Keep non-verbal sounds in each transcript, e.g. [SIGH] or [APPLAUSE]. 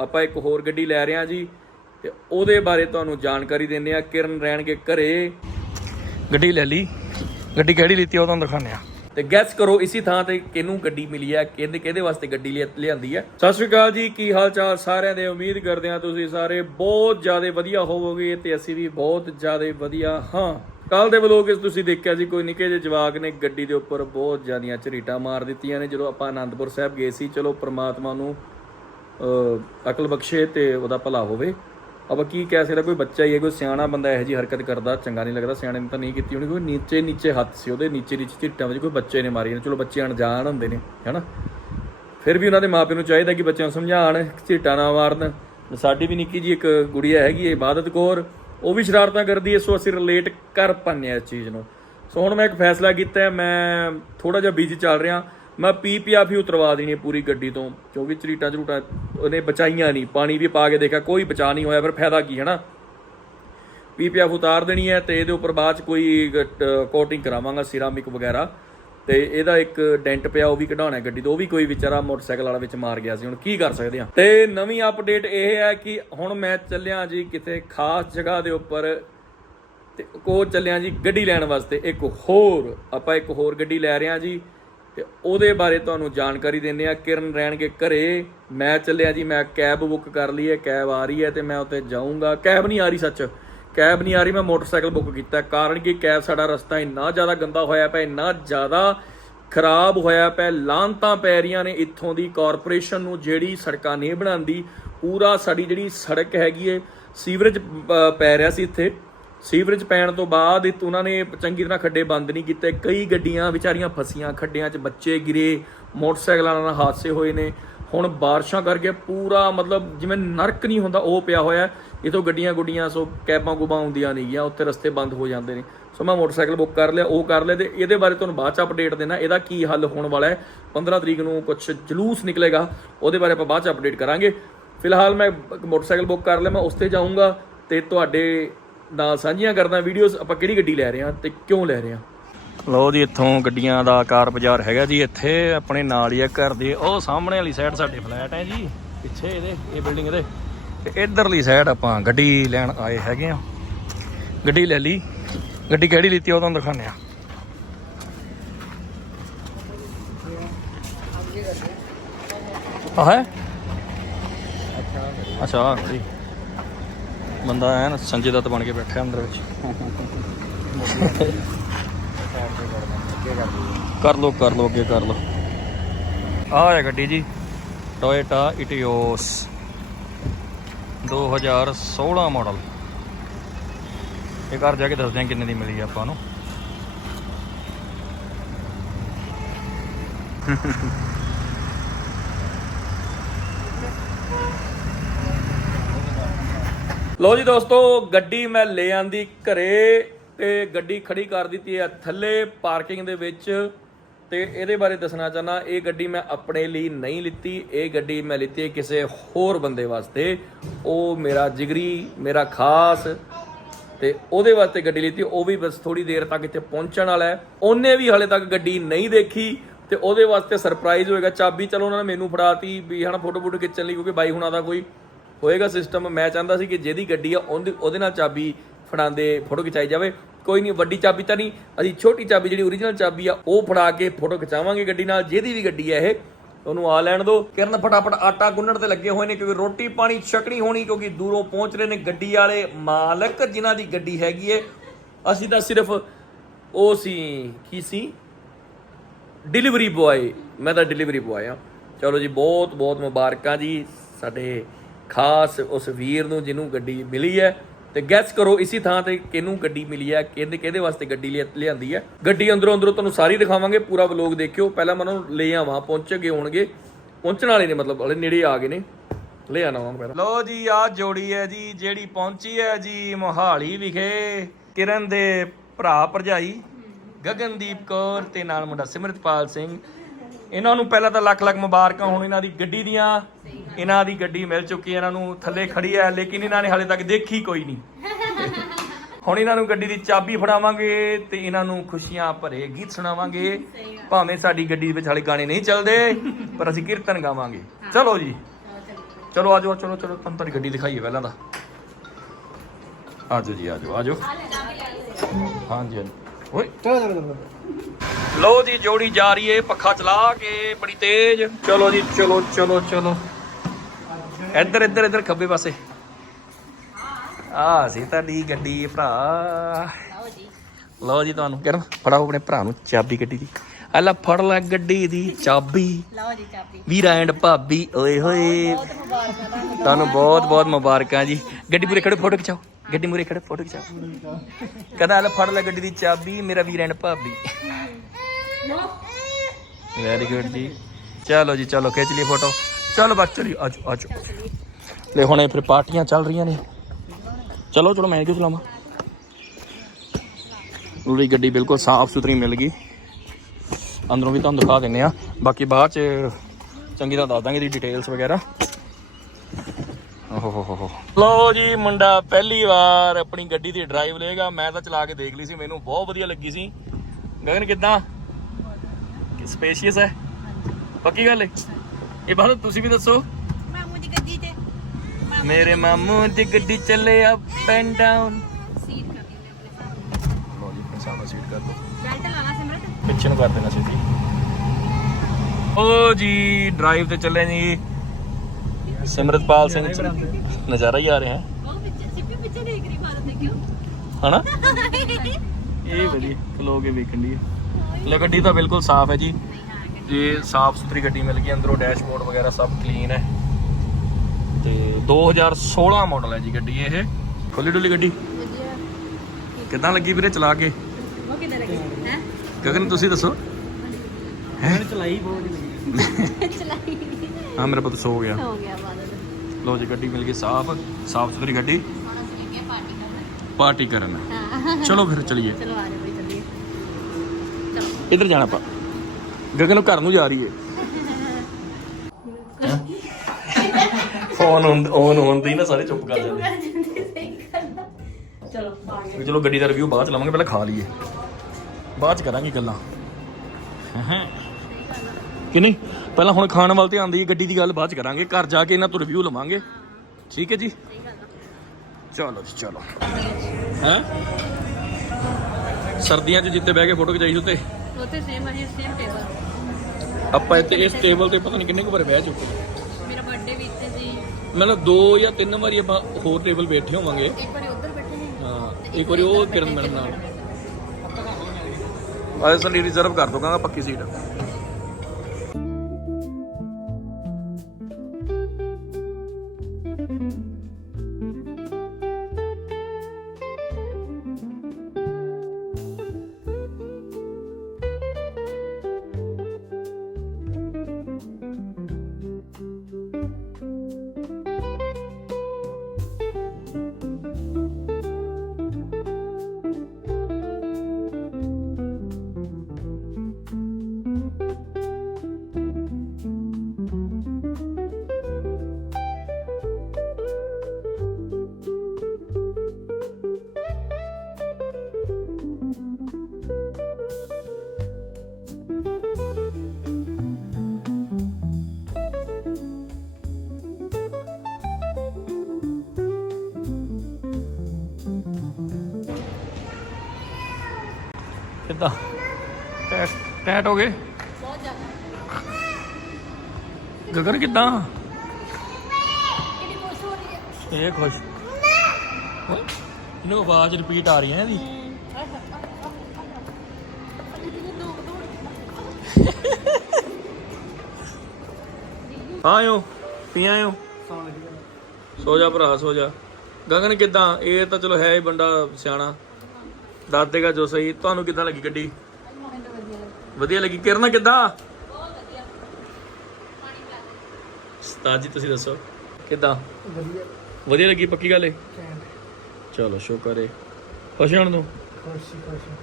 ਆਪਾਂ ਇੱਕ ਹੋਰ ਗੱਡੀ ਲੈ ਰਹੇ ਹਾਂ ਜੀ ਤੇ ਉਹਦੇ ਬਾਰੇ ਤੁਹਾਨੂੰ ਜਾਣਕਾਰੀ ਦਿੰਦੇ ਆ ਕਿਰਨ ਰਹਿਣਗੇ ਘਰੇ। ਗੱਡੀ ਲੈ ਲਈ। ਗੱਡੀ ਕਿਹੜੀ ਲਿੱਤੀ ਉਹ ਤੁਹਾਨੂੰ ਦਿਖਾਉਂਦੇ ਆ ਤੇ ਗੈਸ ਕਰੋ ਇਸੇ ਥਾਂ ਤੇ ਕਿਹਨੂੰ ਗੱਡੀ ਮਿਲੀ ਹੈ ਕਿਹਦੇ ਕਿਹਦੇ ਵਾਸਤੇ ਗੱਡੀ ਲਿਆ- ਲਿਆਂਦੀ ਹੈ। ਸਤਿ ਸ਼੍ਰੀ ਅਕਾਲ ਜੀ ਕੀ ਹਾਲ ਚਾਲ? ਸਾਰਿਆਂ ਦੇ ਉਮੀਦ ਕਰਦੇ ਹਾਂ ਤੁਸੀਂ ਸਾਰੇ ਬਹੁਤ ਜ਼ਿਆਦਾ ਵਧੀਆ ਹੋਵੋਗੇ ਤੇ ਅਸੀਂ ਵੀ ਬਹੁਤ ਜ਼ਿਆਦਾ ਵਧੀਆ ਹਾਂ। ਕੱਲ ਦੇ ਵਲੋਗ ਵਿੱਚ ਤੁਸੀਂ ਦੇਖਿਆ ਸੀ ਕੋਈ ਨਿੱਕੇ ਜਿਹੇ ਜਵਾਕ ਨੇ ਗੱਡੀ ਦੇ ਉੱਪਰ ਬਹੁਤ ਜ਼ਿਆਦੀਆਂ ਝਰੀਟਾਂ ਮਾਰ ਦਿੱਤੀਆਂ ਨੇ। ਜਦੋਂ ਆਪਾਂ ਆਨੰਦਪੁਰ ਸਾਹਿਬ ਗਏ ਸੀ ਚਲੋ ਪ੍ਰਮਾਤਮਾ ਨੂੰ ਅਕਲ ਬਖਸ਼ੇ ਤੇ ਉਹਦਾ ਭਲਾ ਹੋਵੇ। ਅਬ ਕੀ ਕਹਿ ਸਕਦਾ, ਕੋਈ ਬੱਚਾ ਹੀ ਹੈ, ਕੋਈ ਸਿਆਣਾ ਬੰਦਾ ਇਹੋ ਜੀ ਹਰਕਤ ਕਰਦਾ, ਚੰਗਾ ਨਹੀਂ ਲੱਗਦਾ, ਸਿਆਣੇ ਨੇ ਤਾਂ ਨਹੀਂ ਕੀਤੀ ਹੋਣੀ, ਕੋਈ ਨੀਚੇ ਨੀਚੇ ਹੱਥ ਸੀ ਉਹਦੇ, ਨੀਚੇ ਨੀਚੇ ਝਿੱਟਾਂ ਵਿੱਚ ਕੋਈ ਬੱਚੇ ਨੇ ਮਾਰੀਆਂ ਚਲੋ ਬੱਚੇ ਅਣਜਾਣ ਹੁੰਦੇ ਨੇ, ਹੈਨਾ? ਫਿਰ ਵੀ ਉਹਨਾਂ ਦੇ ਮਾਪਿਆਂ ਨੂੰ ਚਾਹੀਦਾ ਕਿ ਬੱਚਿਆਂ ਨੂੰ ਸਮਝਾਉਣ, ਝਿੱਟਾਂ ਨਾ ਮਾਰਨ। ਸਾਡੀ ਵੀ ਨਿੱਕੀ ਜੀ ਇੱਕ ਗੁੜੀਆ ਹੈਗੀ ਹੈ, ਇਬਾਦਤ ਕੌਰ, ਉਹ ਵੀ ਸ਼ਰਾਰਤਾਂ ਕਰਦੀ ਹੈ, ਸੋ ਅਸੀਂ ਰਿਲੇਟ ਕਰ ਪਾਉਂਦੇ ਹਾਂ ਇਸ ਚੀਜ਼ ਨੂੰ। ਸੋ ਹੁਣ ਮੈਂ ਇੱਕ ਫੈਸਲਾ ਕੀਤਾ ਮੈਂ ਥੋੜਾ ਜਿਹਾ ਬਿਜ਼ੀ ਚੱਲ ਰਿਹਾ। ਮੈਂ ਪੀ ਪੀਪੀਐਫ ਹੀ ਉਤਰਵਾ ਦੇਣੀ ਪੂਰੀ ਗੱਡੀ ਤੋਂ, ਕਿਉਂਕਿ ਚਰੀਟਾਂ ਚਰੂਟਾਂ ਉਹਨੇ ਬਚਾਈਆਂ ਨਹੀਂ, ਪਾਣੀ ਵੀ ਪਾ ਕੇ ਦੇਖਿਆ, ਕੋਈ ਬਚਾ ਨਹੀਂ ਹੋਇਆ ਫਿਰ ਫਾਇਦਾ ਕੀ ਹੈ ਨਾ? ਪੀਪੀਐਫ ਉਤਾਰ ਦੇਣੀ ਹੈ ਤੇ ਇਹਦੇ ਉੱਪਰ ਬਾਅਦ ਚ ਕੋਈ ਕੋਟਿੰਗ ਕਰਾਵਾਂਗਾ ਸਿਰਾਮਿਕ ਵਗੈਰਾ। ਤੇ ਇਹਦਾ ਇੱਕ ਡੈਂਟ ਪਿਆ, ਉਹ ਵੀ ਕਢਾਉਣਾ ਗੱਡੀ ਤੋਂ, ਉਹ ਵੀ ਕੋਈ ਵਿਚਾਰਾ ਮੋਟਰਸਾਈਕਲ ਵਾਲਾ ਵਿੱਚ ਮਾਰ ਗਿਆ ਸੀ, ਹੁਣ ਕੀ ਕਰ ਸਕਦੇ ਹਾਂ? ਤੇ ਨਵੀਂ ਅਪਡੇਟ ਇਹ ਹੈ ਕਿ ਹੁਣ ਮੈਂ ਚੱਲਿਆ ਜੀ ਕਿਤੇ ਖਾਸ ਜਗ੍ਹਾ ਦੇ ਉੱਪਰ, ਤੇ ਕੋ ਚੱਲਿਆ ਜੀ ਗੱਡੀ ਲੈਣ ਵਾਸਤੇ, ਇੱਕ ਹੋਰ, ਆਪਾਂ ਇੱਕ ਹੋਰ ਗੱਡੀ ਲੈ ਰਹੇ ਹਾਂ ਜੀ। ਤੇ ਉਹਦੇ ਬਾਰੇ ਤੁਹਾਨੂੰ ਜਾਣਕਾਰੀ ਦਿੰਦੇ ਆ ਕਿਰਨ ਰਹਿਣਗੇ ਘਰੇ। ਮੈਂ ਚੱਲਿਆ ਜੀ, ਮੈਂ ਕੈਬ ਬੁੱਕ ਕਰ ਲਈ ਹੈ ਕੈਬ ਆ ਰਹੀ ਹੈ ਤੇ ਮੈਂ ਉੱਤੇ ਜਾਊਂਗਾ। ਕੈਬ ਨਹੀਂ ਆ ਰਹੀ ਸੱਚ। ਕੈਬ ਨਹੀਂ ਆ ਰਹੀ, ਮੈਂ ਮੋਟਰਸਾਈਕਲ ਬੁੱਕ ਕੀਤਾ। ਕਾਰਨ ਕਿ? ਕੈਬ ਸਾਡਾ ਰਸਤਾ ਇੰਨਾ ਜ਼ਿਆਦਾ ਗੰਦਾ ਹੋਇਆ ਪਿਆ, ਇੰਨਾ ਜ਼ਿਆਦਾ ਖਰਾਬ ਹੋਇਆ ਪਿਆ। ਲਾਂਤਾਂ ਪੈ ਰਹੀਆਂ ਨੇ ਇੱਥੋਂ ਦੀ ਕਾਰਪੋਰੇਸ਼ਨ ਨੂੰ, ਜਿਹੜੀ ਸੜਕਾਂ ਨਹੀਂ ਬਣਾਉਂਦੀ। ਪੂਰਾ ਸਾਡੀ ਜਿਹੜੀ ਸੜਕ ਹੈਗੀ ਏ, ਸੀਵਰੇਜ ਪੈ ਰਿਹਾ ਸੀ ਇੱਥੇ। ਸੀਵਰੇਜ ਪੈਣ ਤੋਂ ਬਾਅਦ ਇਹ ਉਹਨਾਂ ਨੇ ਚੰਗੀ ਤਰ੍ਹਾਂ ਖੱਡੇ ਬੰਦ ਨਹੀਂ ਕੀਤੇ। ਕਈ ਗੱਡੀਆਂ ਵਿਚਾਰੀਆਂ ਫਸੀਆਂ, ਖੱਡਿਆਂ 'ਚ ਬੱਚੇ ਗਿਰੇ, ਮੋਟਰਸਾਈਕਲਾਂ ਨਾਲ ਹਾਦਸੇ ਹੋਏ ਨੇ। ਹੁਣ ਬਾਰਿਸ਼ਾਂ ਕਰਕੇ ਪੂਰਾ ਮਤਲਬ ਜਿਵੇਂ ਨਰਕ ਨਹੀਂ ਹੁੰਦਾ, ਉਹ ਪਿਆ ਹੋਇਆ ਇਥੋਂ ਗੱਡੀਆਂ ਗੁੱਡੀਆਂ, ਸੋ ਕੈਬਾਂ ਗੁਬਾਂ ਹੁੰਦੀਆਂ ਨਹੀਂ ਗਿਆ, ਉੱਥੇ ਰਸਤੇ ਬੰਦ ਹੋ ਜਾਂਦੇ ਨੇ। ਸੋ ਮੈਂ ਮੋਟਰਸਾਈਕਲ ਬੁੱਕ ਕਰ ਲਿਆ, ਉਹ ਕਰ ਲਿਆ ਤੇ ਇਹਦੇ ਬਾਰੇ ਤੁਹਾਨੂੰ ਬਾਅਦ ਚ ਅਪਡੇਟ ਦੇਣਾ, ਇਹਦਾ ਕੀ ਹੱਲ ਹੋਣ ਵਾਲਾ ਹੈ। 15 ਤਰੀਕ ਨੂੰ ਕੁਝ ਜਲੂਸ ਨਿਕਲੇਗਾ, ਉਹਦੇ ਬਾਰੇ ਆਪਾਂ ਬਾਅਦ ਚ ਅਪਡੇਟ ਕਰਾਂਗੇ। ਫਿਲਹਾਲ ਮੈਂ ਮੋਟਰਸਾਈਕਲ ਬੁੱਕ ਕਰ ਲਿਆ, ਮੈਂ ਉਸ ਤੇ ਜਾਊਂਗਾ ਤੇ ਤੁਹਾਡੇ ਨਾਲ ਸਾਂਝੀਆਂ ਕਰਦਾ ਵੀਡੀਓਜ਼ ਆਪਾਂ ਕਿਹੜੀ ਗੱਡੀ ਲੈ ਰਹੇ ਹਾਂ ਤੇ ਕਿਉਂ ਲੈ ਰਹੇ ਹਾਂ? ਲੋ ਜੀ, ਇੱਥੋਂ ਗੱਡੀਆਂ ਦਾ ਕਾਰ ਬਾਜ਼ਾਰ ਹੈਗਾ ਜੀ, ਇੱਥੇ ਆਪਣੇ ਨਾਲ ਹੀ ਆ ਘਰ ਦੇ। ਉਹ ਸਾਹਮਣੇ ਵਾਲੀ ਸਾਈਡ ਸਾਡੇ ਫਲੈਟ ਹੈ ਜੀ, ਪਿੱਛੇ ਇਹਦੇ, ਇਹ ਬਿਲਡਿੰਗ ਇਹਦੇ। ਤੇ ਇਧਰਲੀ ਸਾਈਡ ਆਪਾਂ ਗੱਡੀ ਲੈਣ ਆਏ ਹੈਗੇ ਆ ਗੱਡੀ ਲੈ ਲਈ। ਗੱਡੀ ਕਿਹੜੀ ਲਿੱਤੀ ਉਹ ਤੁਹਾਨੂੰ ਦਿਖਾਉਂਦੇ ਆ ਆ ਹੈ? ਅੱਛਾ, ਆਹ ਗੱਡੀ। ਬੰਦਾ ਐਨ ਸੰਜੇ ਦੱਤ ਬਣ ਕੇ ਬੈਠਾ ਅੰਦਰ ਵਿੱਚ। ਕਰ ਲੋ ਕਰ ਲੋ ਅੱਗੇ ਕਰ ਲੋ ਆਹ ਹੈ ਗੱਡੀ ਜੀ। Toyota Etios 2016 model. ਇਹ ਘਰ ਜਾ ਕੇ ਦੱਸਦੇ ਹਾਂ ਕਿੰਨੇ ਦੀ ਮਿਲੀ ਆਪਾਂ ਨੂੰ। ਲੋ ਜੀ ਦੋਸਤੋ, ਗੱਡੀ ਮੈਂ ਲੈ ਆਂਦੀ ਘਰੇ ਤੇ ਗੱਡੀ ਖੜੀ ਕਰ ਦਿੱਤੀ ਹੈ ਥੱਲੇ ਪਾਰਕਿੰਗ ਦੇ ਵਿੱਚ। ਤੇ ਇਹਦੇ ਬਾਰੇ ਦੱਸਣਾ ਚਾਹਨਾ ਇਹ ਗੱਡੀ ਮੈਂ ਆਪਣੇ ਲਈ ਨਹੀਂ ਲਿੱਤੀ, ਇਹ ਗੱਡੀ ਮੈਂ ਲਿੱਤੀ ਹੈ ਕਿਸੇ ਹੋਰ ਬੰਦੇ ਵਾਸਤੇ। ਉਹ ਮੇਰਾ ਜਿਗਰੀ, ਮੇਰਾ ਖਾਸ ਤੇ ਉਹਦੇ ਵਾਸਤੇ ਗੱਡੀ ਲਈ ਉਹ ਵੀ ਬਸ ਥੋੜੀ ਦੇਰ ਤੱਕ ਇੱਥੇ ਪਹੁੰਚਣ ਵਾਲਾ ਹੈ। ਉਹਨੇ ਵੀ ਹਲੇ ਤੱਕ ਗੱਡੀ ਨਹੀਂ ਦੇਖੀ ਤੇ ਉਹਦੇ ਵਾਸਤੇ ਸਰਪ੍ਰਾਈਜ਼ ਹੋਏਗਾ। ਚਾਬੀ ਚਲੋ ਉਹਨਾਂ ਨੇ ਮੈਨੂੰ ਫੜਾਤੀ ਵੀ ਹਨਾ ਫੋਟੋ ਫੋਟੋ ਖਿੱਚਣ ਲਈ ਕਿਉਂਕਿ ਬਾਈ ਹੁਣਾਂ ਦਾ ਕੋਈ ਹੋਏਗਾ ਸਿਸਟਮ, ਮੈਂ ਚਾਹੁੰਦਾ ਸੀ ਕਿ ਜਿਹਦੀ ਗੱਡੀ ਆ, ਉਹਦੀ ਉਹਦੇ ਨਾਲ ਚਾਬੀ ਫੜਾਉਂਦੇ ਫੋਟੋ ਖਿਚਾਈ ਜਾਵੇ। ਕੋਈ ਨਹੀਂ, ਵੱਡੀ ਚਾਬੀ ਤਾਂ ਨਹੀਂ, ਅਸੀਂ ਛੋਟੀ ਚਾਬੀ ਜਿਹੜੀ ਓਰੀਜਨਲ ਚਾਬੀ ਆ, ਉਹ ਫੜਾ ਕੇ ਫੋਟੋ ਖਿਚਾਵਾਂਗੇ ਗੱਡੀ ਨਾਲ, ਜਿਹਦੀ ਵੀ ਗੱਡੀ ਹੈ ਇਹ। ਉਹਨੂੰ ਆ ਲੈਣ ਦਿਓ ਕਿਰਨ, ਫਟਾਫਟ ਆਟਾ ਗੁੰਨਣ ਤੇ ਲੱਗੇ ਹੋਏ ਨੇ, ਕਿਉਂਕਿ ਰੋਟੀ ਪਾਣੀ ਛਕਣੀ ਹੋਣੀ, ਕਿਉਂਕਿ ਦੂਰੋਂ ਪਹੁੰਚ ਰਹੇ ਨੇ ਗੱਡੀ ਵਾਲੇ ਮਾਲਕ, ਜਿਨ੍ਹਾਂ ਦੀ ਗੱਡੀ ਹੈਗੀ ਏ। ਅਸੀਂ ਤਾਂ ਸਿਰਫ ਉਹ ਸੀ, ਕੀ ਸੀ? ਡਿਲੀਵਰੀ ਬੁਆਏ ਮੈਂ ਤਾਂ ਡਿਲੀਵਰੀ ਬੁਆਏ ਆ। ਚਲੋ ਜੀ, ਬਹੁਤ ਬਹੁਤ ਮੁਬਾਰਕਾਂ ਜੀ ਸਾਡੇ ਖਾਸ ਉਸ ਵੀਰ ਨੂੰ ਜਿਹਨੂੰ ਗੱਡੀ ਮਿਲੀ ਹੈ ਤੇ ਗੈਸ ਕਰੋ ਇਸੇ ਥਾਂ ਤੇ ਕਿਹਨੂੰ ਗੱਡੀ ਮਿਲੀ ਹੈ, ਕਿਹਦੇ ਕਿਹਦੇ ਵਾਸਤੇ ਗੱਡੀ ਲਿਆਂਦੀ ਹੈ। ਗੱਡੀ ਅੰਦਰੋਂ ਅੰਦਰੋਂ ਤੁਹਾਨੂੰ ਸਾਰੀ ਦਿਖਾਵਾਂਗੇ, ਪੂਰਾ ਵਲੋਗ ਦੇਖਿਓ। ਪਹਿਲਾਂ ਮੈਂ ਉਹਨਾਂ ਨੂੰ ਲੈ ਆਵਾਂ, ਪਹੁੰਚ ਗਏ ਹੋਣਗੇ। ਪਹੁੰਚਣ ਵਾਲੇ ਨੇ ਮਤਲਬ ਹਲੇ ਨੇੜੇ ਆ ਗਏ ਨੇ। ਲੈ ਆਣਾ ਉਹਨਾਂ ਪਹਿਲਾਂ। ਲੋ ਜੀ ਆ ਜੋੜੀ ਹੈ ਜੀ, ਜਿਹੜੀ ਪਹੁੰਚੀ ਹੈ ਜੀ ਮੋਹਾਲੀ ਵਿਖੇ। ਕਿਰਨ ਦੇ ਭਰਾ ਭਰਜਾਈ, ਗਗਨਦੀਪ ਕੌਰ ਤੇ ਨਾਲ ਮੁੰਡਾ ਸਿਮਰਤਪਾਲ ਸਿੰਘ। ਇਹਨਾਂ ਨੂੰ ਪਹਿਲਾਂ ਤਾਂ ਲੱਖ ਲੱਖ ਮੁਬਾਰਕਾਂ ਹੋਣ, ਇਹਨਾਂ ਦੀ ਗੱਡੀ ਦੀਆਂ। ਇਹਨਾਂ ਦੀ ਗੱਡੀ ਮਿਲ ਚੁੱਕੀ ਹੈ ਇਹਨਾਂ ਨੂੰ ਥੱਲੇ ਖੜੀ ਹੈ ਲੇਕਿਨ ਇਹਨਾਂ ਨੇ ਹਾਲੇ ਤੱਕ ਦੇਖੀ ਕੋਈ ਨਹੀਂ। [LAUGHS] ਹੁਣ ਇਹਨਾਂ ਨੂੰ ਗੱਡੀ ਦੀ ਚਾਬੀ ਫੜਾਵਾਂਗੇ ਤੇ ਇਹਨਾਂ ਨੂੰ ਖੁਸ਼ੀਆਂ ਭਰੇ ਗੀਤ ਸੁਣਾਵਾਂਗੇ। ਭਾਵੇਂ ਸਾਡੀ ਗੱਡੀ ਵਿੱਚ ਹਾਲੇ ਗਾਣੇ ਨਹੀਂ ਚੱਲਦੇ ਪਰ ਅਸੀਂ ਕੀਰਤਨ ਗਾਵਾਂਗੇ। ਚਲੋ ਜੀ। ਚਲੋ। ਆਜੋ ਚਲੋ ਚਲੋ ਤੁਹਾਨੂੰ ਤੁਹਾਡੀ ਗੱਡੀ ਦਿਖਾਈਏ ਪਹਿਲਾਂ ਤਾਂ। ਆਜੋ ਜੀ ਆਜੋ ਆਜੋ ਹਾਂਜੀ ਹਾਂਜੀ। ਓਏ। ਚਲੋ ਚਲੋ ਚਲੋ। ਲੋ ਜੀ ਜੋੜੀ ਜਾ ਰਹੀ ਏ ਪੱਖਾ ਚਲਾ ਕੇ ਬੜੀ ਤੇਜ਼। ਚਲੋ ਜੀ ਚਲੋ ਚਲੋ ਚਲੋ। ਇੱਧਰ ਇੱਧਰ ਇੱਧਰ ਖੱਬੇ ਪਾਸੇ। ਆ ਸੀ ਤੁਹਾਡੀ ਗੱਡੀ ਭਰਾ। ਲਓ ਜੀ ਤੁਹਾਨੂੰ। ਕਿਰਨ ਫੜਾਓ ਆਪਣੇ ਭਰਾ ਨੂੰ ਚਾਬੀ ਗੱਡੀ ਦੀ। ਆ ਲੈ ਫੜ ਲੈ ਗੱਡੀ ਦੀ ਚਾਬੀ। ਲਓ ਜੀ ਚਾਬੀ। ਵੀਰਾ ਐਂਡ ਭਾਬੀ ਓਏ ਹੋਏ। ਤੁਹਾਨੂੰ ਬਹੁਤ ਬਹੁਤ ਮੁਬਾਰਕਾਂ ਜੀ। ਗੱਡੀ ਮੂਰੇ ਖੜੋ ਫੋਟੋ ਖਿਚਾਓ। ਗੱਡੀ ਮੂਰੇ ਖੜੋ ਫੋਟੋ ਖਿਚਾਓ। ਕਹਿੰਦਾ ਆ ਲੈ ਫੜ ਲੈ ਗੱਡੀ ਦੀ ਚਾਬੀ ਮੇਰਾ ਵੀਰ ਐਂਡ ਭਾਬੀ। ਵੈਰੀ ਗੁੱਡ ਜੀ। ਚਲੋ ਜੀ ਚਲੋ ਖਿੱਚ ਲਈ ਫੋਟੋ। ਚਲੋ ਬਸ ਚਲੀ ਆਜੋ ਆਜੋ ਲੈ ਹੁਣ ਇਹ ਫਿਰ ਪਾਰਟੀਆਂ ਚੱਲ ਰਹੀਆਂ ਨੇ। ਚਲੋ ਚਲੋ, ਮੈਂ ਕਿਉਂ ਚਲਾਵਾਂ? ਉਹਦੀ ਗੱਡੀ ਬਿਲਕੁਲ ਸਾਫ਼ ਸੁਥਰੀ ਮਿਲ ਗਈ। ਅੰਦਰੋਂ ਵੀ ਤੁਹਾਨੂੰ ਦਿਖਾ ਦਿੰਨੇ ਆ ਬਾਕੀ ਬਾਅਦ ਚ ਚੰਗੀ ਤਰ੍ਹਾਂ ਦੱਸ ਦਾਂਗੇ ਇਹਦੀ ਡਿਟੇਲਸ ਵਗੈਰਾ। ਓਹ ਹੋ ਹੋ ਹੋ ਜੀ, ਮੁੰਡਾ ਪਹਿਲੀ ਵਾਰ ਆਪਣੀ ਗੱਡੀ ਦੀ ਡਰਾਈਵ ਲਏਗਾ। ਮੈਂ ਤਾਂ ਚਲਾ ਕੇ ਦੇਖ ਲਈ ਸੀ, ਮੈਨੂੰ ਬਹੁਤ ਵਧੀਆ ਲੱਗੀ ਸੀ। ਗਗਨ, ਕਿਦਾਂ? ਸਪੇਸ਼ੀਅਸ ਹੈ? ਪੱਕੀ ਗੱਲ ਹੈ ਇਹ ਬਾਤ ਤੁਸੀਂ ਵੀ ਦੱਸੋ। ਮਾਮੂ ਦੀ ਗੱਡੀ ਤੇ। ਮੇਰੇ ਮਾਮੂ ਦੀ ਗੱਡੀ ਚੱਲੇ ਅਪ ਐਂਡ ਡਾਊਨ ਸੀਟ ਕਰ ਦਿੰਦੇ ਆਪਣੇ ਸਾਹਮਣੇ। ਲਓ ਜੀ ਆਪਣੇ ਸਾਹਮਣੇ ਸੀਟ ਕਰ ਦੋ ਬੈਲਟ ਲਾਣਾ ਸਿਮਰਤ। ਪਿੱਛੇ ਨੂੰ ਕਰ ਦੇਣਾ ਸਿੱਧੀ ਓ ਜੀ ਡਰਾਈਵ ਤੇ ਚੱਲੇ ਜੀ। ਸਿਮਰਤਪਾਲ ਸਿੰਘ ਨਜ਼ਾਰਾ ਹੀ ਆ ਰਿਹਾ। ਹੈ ਉਹ ਪਿੱਛੇ ਸਿੱਪੀ ਪਿੱਛੇ ਦੇਖ ਰਹੀ ਬਾਤ ਦੇਖਿਓ ਹਨਾ? ਇਹ ਵਧੀਆ ਖਲੋ ਕੇ ਵੇਖਣ ਦੀ। ਲੈ ਗੱਡੀ ਤਾਂ ਬਿਲਕੁਲ ਸਾਫ਼ ਹੈ ਜੀ। ਇਹ ਸਾਫ਼ ਸੁਥਰੀ ਗੱਡੀ ਮਿਲ ਗਈ ਅੰਦਰੋਂ ਡੈਸ਼ਬੋਰਡ ਵਗੈਰਾ ਸਭ ਕਲੀਨ ਹੈ। ਤੇ 2016 ਮਾਡਲ ਹੈ ਜੀ ਗੱਡੀ ਇਹ। ਖੁੱਲੀ ਡੁੱਲੀ ਗੱਡੀ? ਵਧੀਆ। ਕਿੱਦਾਂ ਲੱਗੀ ਵੀਰੇ ਚਲਾ ਕੇ? ਉਹ ਕਿਦਾਂ ਲੱਗੀ? ਹੈ? ਗਗਨ ਤੁਸੀਂ ਦੱਸੋ। ਮੈਂ ਚਲਾਈ ਬਹੁਤ ਜੀ ਚਲਾਈ। ਹਾਂ ਮੇਰਾ ਪੁੱਤ ਸੋ ਗਿਆ। ਹੋ ਗਿਆ ਬਾਦਲ ਲੋ ਜੀ ਗੱਡੀ ਮਿਲ ਗਈ ਸਾਫ਼। ਸਾਫ਼ ਸੁਥਰੀ ਗੱਡੀ। ਲੱਗੇ ਪਾਰਟੀ ਕਰਨ। ਚਲੋ ਫਿਰ ਚਲੀਏ। ਚਲੋ ਆ ਜਾਓ ਬਈ ਚੱਲੀਏ। ਚਲੋ। ਇੱਧਰ ਜਾਣਾ ਆਪਾਂ। ਗਗਨ ਘਰ ਨੂੰ ਜਾ ਰਹੀ ਏ। ਫੋਨ ਔਨ ਹੁੰਦੀ ਨਾ ਸਾਰੇ ਚੁੱਪ ਕਰ ਜਾਂਦੇ। ਚਲੋ ਆ ਗਏ ਚਲੋ ਗੱਡੀ ਦਾ ਰਿਵਿਊ ਬਾਅਦ ਚ ਲਵਾਂਗੇ ਪਹਿਲਾਂ ਖਾ ਲਈਏ। ਬਾਅਦ ਚ ਕਰਾਂਗੇ ਗੱਲਾਂ। ਹੈਂ। ਕਿ ਨਹੀਂ ਪਹਿਲਾਂ ਹੁਣ ਖਾਣ ਵੱਲ ਧਿਆਨ ਦੇਈਏ ਗੱਡੀ ਦੀ ਗੱਲ ਬਾਅਦ ਚ ਕਰਾਂਗੇ। ਘਰ ਜਾ ਕੇ ਇਹਨਾਂ ਤੋਂ ਰਿਵਿਊ ਲਵਾਂਗੇ। ਠੀਕ ਹੈ ਜੀ? ਚਲੋ ਜੀ ਚਲੋ। ਹੈ? ਸਰਦੀਆਂ 'ਚ ਜਿੱਤੇ ਬਹਿ ਕੇ ਫੋਟੋ ਖਿਚਾਈ ਉੱਤੇ ਉੱਥੇ ਸੇਮ ਹੈ ਸੇਮ ਟੇਬਲ ਆਪਾਂ ਇੱਥੇ ਇਸ ਟੇਬਲ ਤੇ ਪਤਾ ਨਹੀਂ ਕਿੰਨੇ ਕੁ ਵਾਰ ਬਹਿ ਚੁੱਕੇ ਮੇਰਾ ਬਰਥਡੇ ਵੀ ਇੱਥੇ ਸੀ ਮਤਲਬ ਦੋ ਜਾਂ ਤਿੰਨ ਵਾਰੀ ਆਪਾਂ ਹੋਰ ਟੇਬਲ ਬੈਠੇ ਹੋਵਾਂਗੇ। ਇੱਕ ਵਾਰੀ ਉੱਧਰ ਬੈਠੇ ਨੇ ਹਾਂ ਇੱਕ ਵਾਰੀ ਉਹ ਕਿਰਨ ਮੈਡਮ ਨਾਲ। ਅੱਜ ਸੰਡੀ ਰਿਜ਼ਰਵ ਕਰ ਦੋਗਾ ਪੱਕੀ ਸੀਟ ਕਿੱਦਾਂ ਟੈਟ ਟੈਟ ਹੋ ਗਏ। ਬਹੁਤ ਜ਼ਿਆਦਾ ਗਗਨ ਕਿੱਦਾਂ? ਕਿੰਨੀ ਖੁਸ਼। ਹੋ ਰਹੀ ਹੈ ਇਹ ਖੁਸ਼ ਇਹਨੂੰ ਆਵਾਜ਼ ਰਿਪੀਟ ਆ ਰਹੀ ਹੈ ਇਹਦੀ। ਆਇਓ, ਪੀ ਆਇਓ। ਸੋ ਜਾ ਭਰਾ, ਸੋ ਜਾ। ਗਗਨ ਕਿੱਦਾਂ? ਇਹ ਤਾਂ ਚਲੋ ਹੈ ਹੀ ਬੰਦਾ ਸਿਆਣਾ। ਦੱਸ ਦੇਗਾ ਜੋ ਸਹੀ। ਤੁਹਾਨੂੰ ਕਿੱਦਾਂ ਲੱਗੀ ਗੱਡੀ? ਵਧੀਆ ਲੱਗੀ। ਕਿਰਨ ਕਿੱਦਾਂ? ਉਸਤਾਦ ਜੀ ਤੁਸੀਂ ਦੱਸੋ। ਕਿੱਦਾਂ? ਵਧੀਆ। ਵਧੀਆ ਲੱਗੀ ਪੱਕੀ ਗੱਲ ਏ? ਚਲੋ ਸ਼ੁਕਰ ਏ। ਖੁਸ਼ ਹੋਣ ਨੂੰ? ਖੁਸ਼ੀ ਖੁਸ਼ੀ।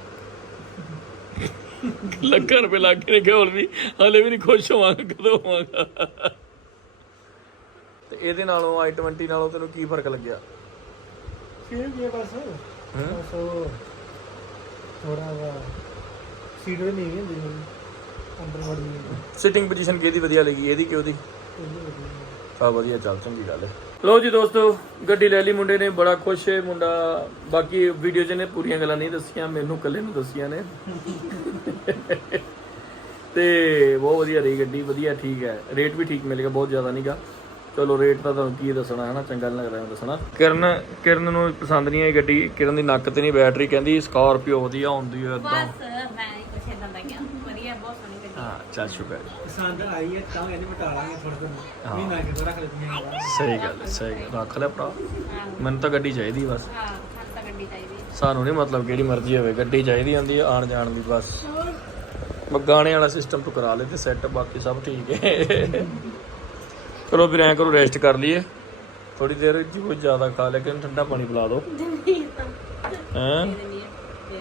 ਲੱਖਾਂ ਰੁਪਏ ਲੱਗ ਗਏ ਨੇ ਹੋਰ ਵੀ। ਹਲੇ ਵੀ ਨਹੀਂ ਖੁਸ਼ ਹੋਵਾਂਗਾ ਕਦੋਂ ਹੋਵਾਂਗਾ। ਤੇ ਇਹਦੇ ਨਾਲੋਂ i20 ਨਾਲੋਂ ਤੈਨੂੰ ਕੀ ਫ਼ਰਕ ਲੱਗਿਆ? ਫੇਰ ਵੀ ਬਸ। ਹੈਂ? ਉਹ ਥੋੜਾ ਵਾ ਸੀਟ ਵੀ ਨਹੀਂ ਹੁੰਦੀ ਮੇਰੀ ਅੰਦਰ ਵੜਨੀ ਸਿਟਿੰਗ ਪੋਜੀਸ਼ਨ ਕਿਹਦੀ ਵਧੀਆ ਲੱਗੀ ਇਹਦੀ ਕਿ ਉਹਦੀ? ਆ ਵਧੀਆ ਚੱਲ ਚੰਗੀ ਗੱਲ ਹੈ। ਲੋ ਜੀ ਦੋਸਤੋ ਗੱਡੀ ਲੈ ਲਈ ਮੁੰਡੇ ਨੇ ਬੜਾ ਖੁਸ਼ ਹੈ ਮੁੰਡਾ। ਬਾਕੀ ਵੀਡੀਓ 'ਚ ਨੇ ਪੂਰੀਆਂ ਗੱਲਾਂ ਨਹੀਂ ਦੱਸੀਆਂ ਮੈਨੂੰ ਇਕੱਲੇ ਨੂੰ ਦੱਸੀਆਂ ਨੇ। ਤੇ ਬਹੁਤ ਵਧੀਆ ਰਹੀ ਗੱਡੀ ਵਧੀਆ ਠੀਕ ਹੈ। ਰੇਟ ਵੀ ਠੀਕ ਮਿਲੇਗਾ ਬਹੁਤ ਜ਼ਿਆਦਾ ਨਹੀਂਗਾ ਚਲੋ ਰੇਟ ਤਾਂ ਤੁਹਾਨੂੰ ਕੀ ਦੱਸਣਾ ਹੈ ਨਾ ਚੰਗਾ ਨਹੀਂ ਲੱਗਦਾ ਮੈਨੂੰ ਦੱਸਣਾ। ਕਿਰਨ ਕਿਰਨ ਨੂੰ ਪਸੰਦ ਨਹੀਂ ਆਈ ਗੱਡੀ। ਕਿਰਨ ਦੀ ਨੱਕ ਤੇ ਨਹੀਂ ਬੈਟਰੀ ਕਹਿੰਦੀ ਸਕਾਰਪੀਓ ਵਧੀਆ ਹੁੰਦੀ ਹੈ ਇਦਾਂ ਬਸ ਮੈਂ ਨਹੀਂ ਕੁਛ ਇਦਾਂ ਦਾ ਕਿਹਾ। ਵਧੀਆ ਬਹੁਤ ਸੋਹਣੀ ਗੱਡੀ। ਹਾਂ ਚੱਲ ਸ਼ੁਕਰ। ਪਸੰਦ ਆਈ ਹੈ ਤਾਂ ਕਹਿੰਦੇ ਬਟਾ ਲਾਂਗੇ ਥੋੜਾ ਦਿਨ। ਮਹੀਨਾ ਕਿ ਰੱਖ ਲੈਂਦੇ ਹਾਂ। ਸਹੀ ਗੱਲ ਹੈ ਸਹੀ ਗੱਲ ਰੱਖ ਲੈ ਭਰਾ। ਮੈਨੂੰ ਤਾਂ ਗੱਡੀ ਚਾਹੀਦੀ ਬਸ। ਹਾਂ ਸਾਨੂੰ ਤਾਂ ਗੱਡੀ ਚਾਹੀਦੀ ਸਾਨੂੰ ਨਹੀਂ ਮਤਲਬ ਕਿਹੜੀ ਮਰਜ਼ੀ ਹੋਵੇ ਗੱਡੀ ਚਾਹੀਦੀ ਹੁੰਦੀ ਹੈ ਆਣ ਜਾਣ ਦੀ ਬਸ। ਮੈਂ ਗਾਣੇ ਵਾਲਾ ਸਿਸਟਮ ਤੋਂ ਕਰਾ ਲਏ ਤੇ ਸੈੱਟ ਬਾਕੀ ਸਭ ਠੀਕ ਹੈ। ਚਲੋ ਫਿਰ ਐਂ ਕਰੋ ਰੈਸਟ ਕਰ ਲਈਏ। ਥੋੜੀ ਦੇਰ ਜੀ ਕੋਈ ਜ਼ਿਆਦਾ ਖਾ ਲਿਆ ਕਿ ਠੰਡਾ ਪਾਣੀ ਪਿਲਾ ਦਿਓ। ਹੈਂ?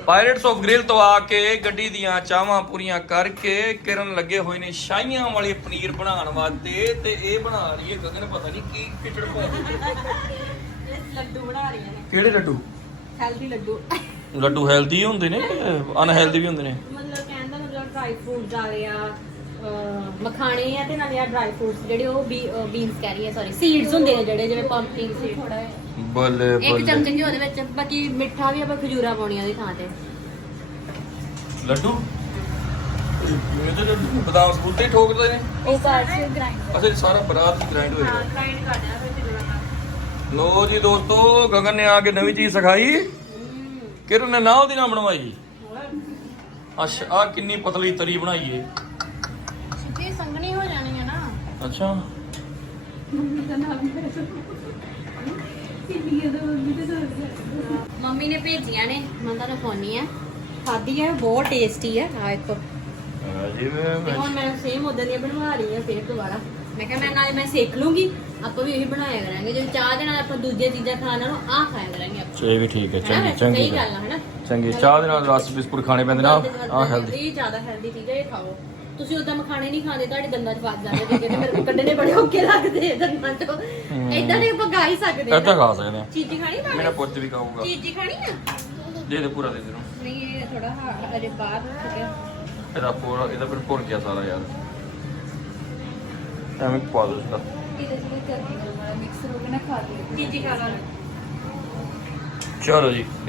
ਪਾਇਰੇਟਸ ਆਫ ਗ੍ਰਿਲ ਤੋਂ ਆ ਕੇ ਗੱਡੀ ਦੀਆਂ ਚਾਹਾਂ ਪੂਰੀਆਂ ਕਰਕੇ ਕਿਰਨ ਲੱਗੇ ਹੋਏ ਨੇ ਸ਼ਾਹੀਆਂ ਵਾਲੇ ਪਨੀਰ ਬਣਾਉਣ ਵਾਸਤੇ ਤੇ ਇਹ ਬਣਾ ਰਹੀ ਹੈ ਗਗਨ ਪਤਾ ਨਹੀਂ ਕੀ ਕਿਚੜ ਪਾ ਲੱਡੂ ਬਣਾ ਰਹੀਆਂ ਨੇ ਕਿਹੜੇ ਲੱਡੂ? ਹੈਲਦੀ ਲੱਡੂ। ਲੱਡੂ ਹੈਲਦੀ ਹੁੰਦੇ ਨੇ ਅਨਹੈਲਦੀ ਵੀ ਹੁੰਦੇ ਨੇ? ਮਤਲਬ ਕਹਿੰਦਾ ਮਤਲਬ ਡਰਾਈ ਫਰੂਟਸ ਆ ਰਹੇ। ਮਖਾਣੇ ਆ ਤੇ ਨਾਲੇ ਆ ਡਰਾਈ ਫਰੂਟਸ ਜਿਹੜੇ ਉਹ ਬੀਨਸ ਕਹਿ ਰਹੀ ਆ ਸੌਰੀ ਸੀਡਸ ਹੁੰਦੇ ਨੇ ਜਿਹੜੇ ਜਿਵੇਂ ਪੰਪਕਿਨ ਸੀਡ ਥੋੜਾ ਬੱਲੇ ਇੱਕ ਚਮਚ ਜੀ ਉਹਦੇ ਵਿੱਚ ਬਾਕੀ ਮਿੱਠਾ ਵੀ ਆਪਾਂ ਖਜੂਰਾ ਪਾਉਣੀਆਂ ਦੀ ਥਾਂ ਤੇ। ਲੱਡੂ? ਇਹ ਤਾਂ ਲੱਡੂ ਬਦਾਮ ਸਬੂਤ ਹੀ ਠੋਕਦੇ ਨੇ। ਉਹ ਕਰਕੇ ਗ੍ਰਾਈਂਡ ਅਸਲ ਸਾਰਾ ਬਰਾਤ ਹੀ ਗ੍ਰਾਈਂਡ ਹੋਏਗਾ ਗ੍ਰਾਈਂਡ ਕਰ ਦੇਣਾ ਫਿਰ ਖਜੂਰਾ ਲੋ ਜੀ ਦੋਸਤੋ ਗਗਨ ਨੇ ਆ ਕੇ ਨਵੀਂ ਚੀਜ਼ ਸਿਖਾਈ। ਕਿਰਨ ਨੇ ਨਾਲ ਦੀ ਨਾ ਬਣਵਾਈ। ਅੱਛਾ ਆ ਕਿੰਨੀ ਪਤਲੀ ਤਰੀ ਬਣਾਈ ਏ। ਹੋ ਹੈ ਨਾ ਅੱਛਾ। ਮੰਮੀ ਨੇ ਭੇਜੀਆਂ ਨੇ ਮੈਂ ਤੁਹਾਨੂੰ ਖਵਾਉਣੀ ਆ ਖਾਦੀ ਆ ਬਹੁਤ ਟੇਸਟੀ ਆ। ਆ ਇੱਕ ਜਿਵੇਂ ਤੇ ਹੁਣ ਮੈਂ ਸੇਮ ਉਦਾਂ ਦੀ ਬਣਵਾ ਰਹੀ ਆ ਫਿਰ ਦੁਬਾਰਾ। ਮੈਂ ਕਿਹਾ ਮੈਂ ਨਾਲੇ ਮੈਂ ਸੇਖ ਲੂੰਗੀ ਆਪਾਂ ਵੀ ਇਹੀ ਬਣਾਇਆ ਕਰਾਂਗੇ। ਜੇ ਚਾਹ ਦੇ ਨਾਲ ਆਪਾਂ ਦੂਜੀਆਂ ਚੀਜ਼ਾਂ ਖਾਣ ਨਾਲੋਂ ਆਹ ਖਾਇਆ ਕਰਾਂਗੇ ਆਪਾਂ। ਇਹ ਵੀ ਠੀਕ ਹੈ ਹੈਨਾ? ਚੰਗੀ ਚੰਗੀ ਸਹੀ ਗੱਲ ਆ ਹੈਨਾ? ਚੰਗੀ ਚਾਹ ਦੇ ਨਾਲ ਰਸ ਬਿਸਕੁਟ ਖਾਣੇ ਪੈਂਦੇ ਨਾ। ਆ ਹੈਲਦੀ ਇਹ ਜ਼ਿਆਦਾ ਹੈਲਦੀ ਚੀਜ਼ ਹੈ ਇਹ ਖਾਓ। ਤੁਸੀਂ ਉਦਾਂ ਮਖਾਣੇ ਨਹੀਂ ਖਾਂਦੇ ਤੁਹਾਡੇ ਦੰਦਾਂ 'ਚ ਵੱਜ ਜਾਂਦੇ ਕਹਿੰਦੇ ਮੇਰੇ ਕੋਲ ਕੱਢਣੇ ਬੜੇ ਔਖੇ ਲੱਗਦੇ ਆ ਦੰਦਾਂ 'ਚੋਂ। ਇਦਾਂ ਦੇ ਆਪਾਂ ਗਾ ਹੀ ਸਕਦੇ ਆ ਖਾ ਸਕਦੇ ਆ। ਚੀਜ਼ੀ ਖਾਣੀ ਨਾ ਮੇਰਾ ਪੁੱਤ ਵੀ ਖਾਊਗਾ। ਚੀਜ਼ੀ ਖਾਣੀ ਆ? ਦੇ ਦੇ ਪੂਰਾ ਦੇ ਦੇ ਨੂੰ ਨਹੀਂ ਇਹ ਥੋੜਾ ਅਰੇ ਬਾਹਰ ਛੁੱਟਿਆ ਇਹਦਾ ਪੂਰਾ ਇਹਦਾ ਫਿਰ ਭੁਰ ਗਿਆ ਸਾਰਾ ਯਾਰ। ਐਵੇਂ ਪਾ ਦੋ ਇਸਦਾ। ਇਹਦੇ ਵਿੱਚ ਕਰਦੀ ਮਿਕਸਰ ਹੋ ਗਿਆ ਨਾ ਖਾ ਲਈ ਚੀਜ਼ੀ ਖਾ ਲਾ। ਚਲੋ ਜੀ।